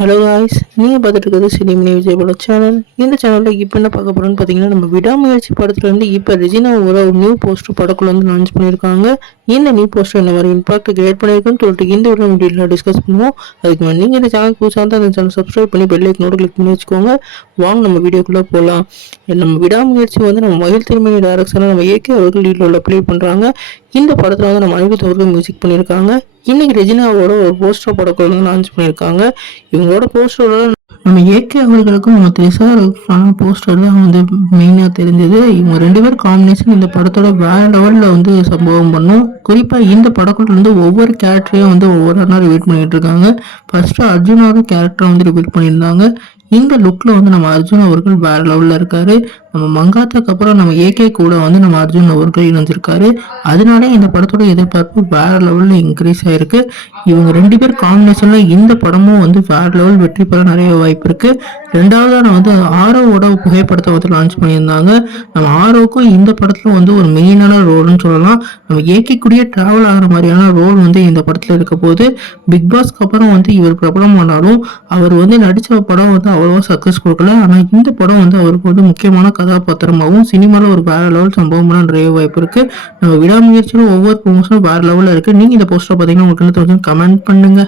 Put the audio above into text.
Hello guys, நீங்கள் பார்த்துட்டு இருக்கிறது சினிமணி விஜயபால சேனல். இந்த சேனலில் இப்போ என்ன பார்க்க போகிறோன்னு பார்த்தீங்கன்னா, நம்ம விடாமுயற்சி படத்துலேருந்து இப்போ ரெஜினாவோட ஒரு நியூ போஸ்டர் படக்குள்ள வந்து லான்ச் பண்ணியிருக்காங்க. இந்த நியூ போஸ்டர் என்ன மாதிரி இம்பாக்ட் கிரியேட் பண்ணியிருக்குன்னு சொல்லிட்டு இந்த ஒரு வீடியோவில் டிஸ்கஸ் பண்ணுவோம். அதுக்கு முன்னாடி நீங்கள் இந்த சேனல் புதுசாக இருந்தால் அந்த சேனல் சப்ஸ்கிரைப் பண்ணி பெல் ஐக்கனோட கிளிக் பண்ணி வச்சுக்கோங்க. வாங்க நம்ம வீடியோக்குள்ளே போகலாம். நம்ம விடாமுயற்சி வந்து நம்ம மகிழ் திருமணி டைரக்ஷனில் நம்ம ஏகே அவர்கள் லீடில் ப்ளே பண்ணுறாங்க. இந்த படத்தில் வந்து நம்ம அனிருத் அவர்கள் மியூசிக் பண்ணியிருக்காங்க. இன்னைக்கு ரெஜினாவோட ஒரு போஸ்டர் படக்குள்ள வந்து லான்ச் பண்ணியிருக்காங்க. இவங்களோட போஸ்டரோட நம்ம ஏகே அவர்களுக்கும் நம்ம திரிசாருக்கான போஸ்டர் தான் வந்து மெயினாக தெரிஞ்சது. இவங்க 2 பேர் காம்பினேஷன் இந்த படத்தோட வேற லெவலில் வந்து சம்பவம் பண்ணும். குறிப்பாக இந்த படக்குள்ள இருந்து ஒவ்வொரு கேரக்டரையும் வந்து ஒவ்வொரு நாள் ரிவீல் பண்ணிட்டு இருக்காங்க. ஃபர்ஸ்ட் அர்ஜுனோட கேரக்டரை வந்து ரிவீல் பண்ணியிருந்தாங்க. இந்த லுக்ல வந்து நம்ம அர்ஜுன் அவர்கள் வேற லெவல்ல இருக்காரு. நம்ம மங்காத்தாக்கு அப்புறம் நம்ம ஏகே கூட வந்து நம்ம அர்ஜுன் அவர்கள் இணைஞ்சிருக்காரு. அதனால இந்த படத்தோட எதிர்பார்ப்பு வேற லெவல்ல இன்க்ரீஸ் ஆயிருக்கு. இவங்க 2 பேர் காம்பினேஷன்ல இந்த படமும் வந்து வேற லெவல் வெற்றி பெற நிறைய வாய்ப்பு இருக்கு. ரெண்டாவதா நான் வந்து ஆரோவோட புகைப்படத்தை வந்து லான்ச் பண்ணியிருந்தாங்க. நம்ம ஆரோவுக்கும் இந்த படத்துல வந்து ஒரு மெயினான ரோல்னு சொல்லலாம். நம்ம ஏகே கூடிய டிராவல் ஆகிற மாதிரியான ரோல் வந்து இந்த படத்துல இருக்க போது. பிக் பாஸ்க்கு அப்புறம் வந்து இவர் பிரபலம் ஆனாலும் அவர் வந்து நடிச்ச படம் வந்து அவ்வளவா சக்சஸ் கொடுக்கல. ஆனா இந்த படம் வந்து அவருக்கு வந்து முக்கியமான கதாபாத்திரமாகவும் சினிமாவில் ஒரு வேற லெவல் சம்பவம் நிறைய வாய்ப்பு இருக்கு. நம்ம விடாமுயற்சியில ஒவ்வொரு ப்ரொமோஷனும் வேற லெவலில் இருக்கு. நீங்க இந்த போஸ்டர் பார்த்தீங்கன்னா உங்களுக்கு என்ன தோணுச்சுன்னு கமெண்ட் பண்ணுங்க.